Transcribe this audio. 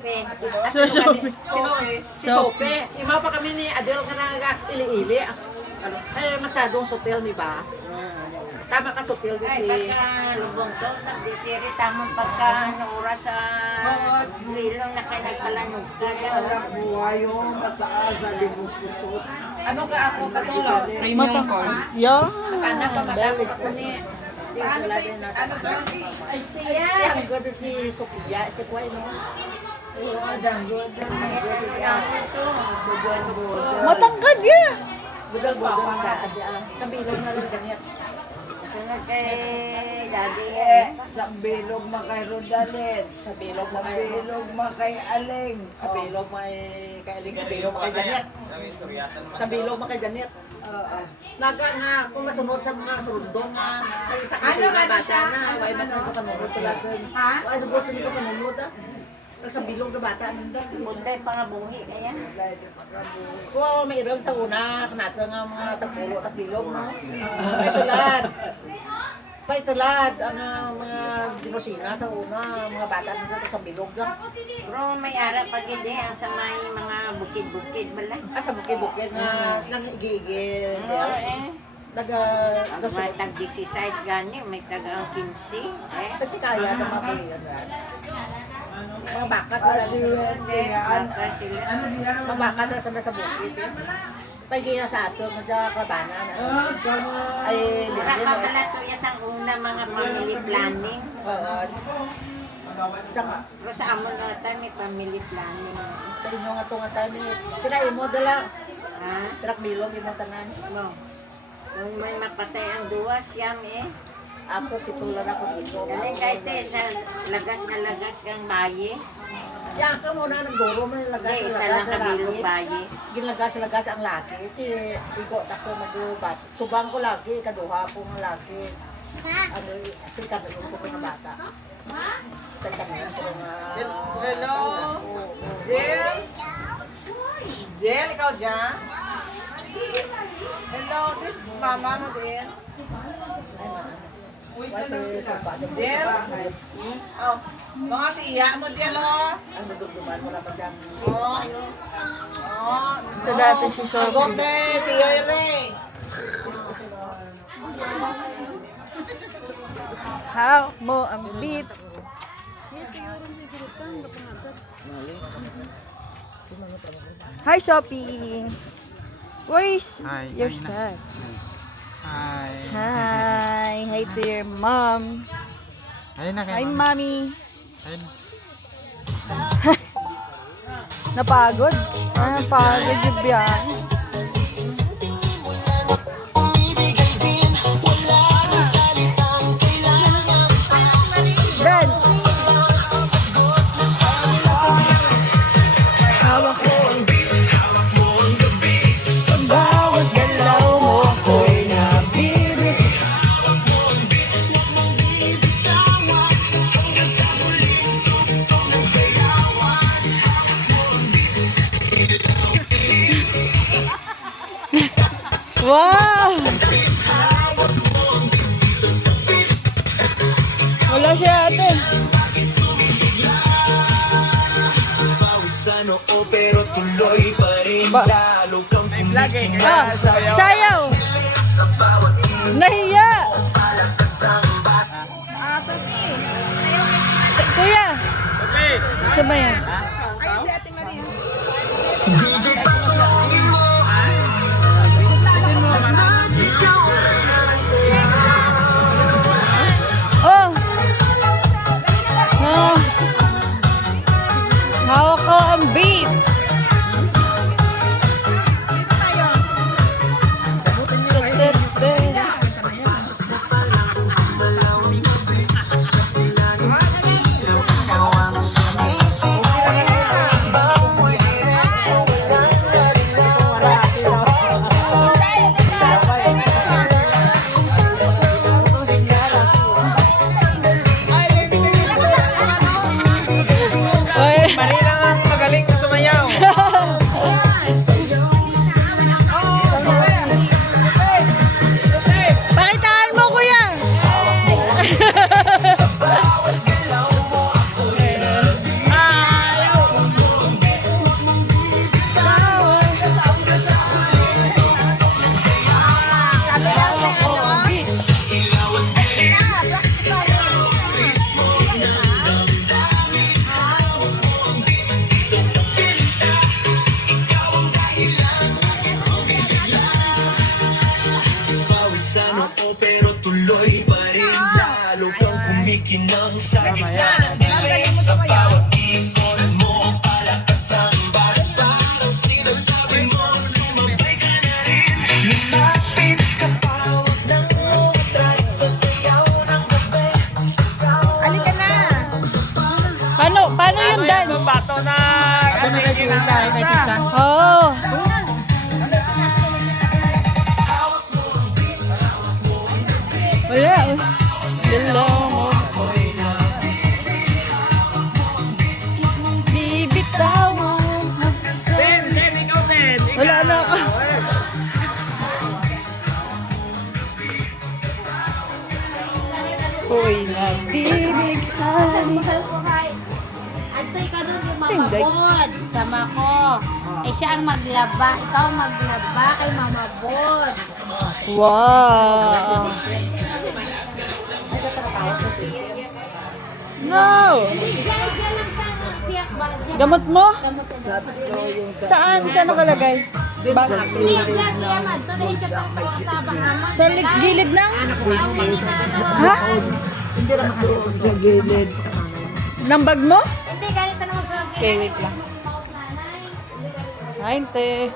Sino eh? Si Sope. Ima pa kami ni Adel ka na ili-ili. Ay, masyadong sotel, di ba? Tama ka sotel di Ay, pagka lubong ko, nagdisiri, tamang pagka oras sa bilong na kayo nagpalanog ka. Anak buhayo, mataas, sabi ko puto. Ano ka ako katulad? Premium ko. Yeah. Sana pa madami ka ni... Ano to? Ay, tiya! Ang ganda si Sophia. Si Kuya, no? Matangkad yan. Budal-budal na. Sa bilog na rin ganyan. Sunod kay Daddy Sa bilog makay Rodalit. Sa bilog Sa bilog makay Aling. Sa bilog may kailing sa bilog makay Janet. Sa bilog makay Janet. Naga nga kung masunod sa mga surundong nga ay sa kasina bata na why ba na kanunod tulad din. Why ba sino ka kanunod ah? Sa bilog na bata nanda. Munday pangabuhi kaya. Kung may irang sa una kanata nga mga tapulo at bilog no. Ay tulad. Pay tulad ang mga dimosina sa una mga bata nanda sa bilog lang. Pero may ara pag hindi ang sa may mga bukid-bukid bala. Sa bukid-bukid nga nang igigil. Oo eh. Ang may tag 16 gani, may tag ang 15. Pati kaya ng mga palihan. Mga baka sila. Mga baka sila sa bukid. Pagkaya sa ato, magkakabanan. Ay, Mura lirin. pa pala to ang una mga family planning. Oo. Pero sa amon na tayo may family planning. Sa inyo nga itong tayo, tirahin mo dala. Ha? Tirak bilog yung mga tanan. Mo. Kung may mapatay ang duwa, siyam eh. Ako, titular ako dito. Galing kahit eh, sa lagas na lagas kang bayi. Yan ka muna ng duro mo lagas Hindi, isa sa lang lagas sa kabilog laki. bayi. Ginagas ang laki. Iti, igot ako mag-ubat. Subang ko lagi, kaduha po ng laki. Ano, si kanilong ko ng bata. Sa kanilong ko ng... Hello? Jill? Jill, ikaw dyan? Hello, this mama mo din. Jill? Oh, mga tiya mo, Jill, oh. Ang nadugduman mo na pagkang... Oh. Oh. Ito dati si Sophie. Agok na, tiyo Ray. How mo ang beat. Hi, Sophie. Where's your son? Hi. Hi. Hi to your mom. Ayun na Hi, kayo. mommy. Ayun. Napagod? Napagod yung biyahe. Dance! Hawak ko ang bawat galaw mo ko'y nabibig. Wow! Wala siya ate. Pero tuloy pa rin Ba? lalo kang kumikinang Ah, sayaw! Nahiya! Kuya! Sabay yan. Oh! Ah! Hawak ko ang beat! Oy! Marina ang magaling na sumayaw. Oo. Wala. Hello. Bibitawan. Wala na ako. Uy, nabibighan. Ato ikaw doon yung Tinday. mamabod. Sama ko. Eh siya ang maglaba. Ikaw ang maglaba kay mamabod. Wow. No. Diyan lang sa piyak ba? Diyan. Gamot mo? Gamot ko. Saan? Saan nakalagay? Bag. Hindi, diyan yaman. Ito dahil siya para sa kasabang naman. Sa gilid ng? Ang gilid na ano. Ha? Sa gilid. Ng bag mo? Hindi, ganito na magsunod. Okay, wait lang. Ay, te.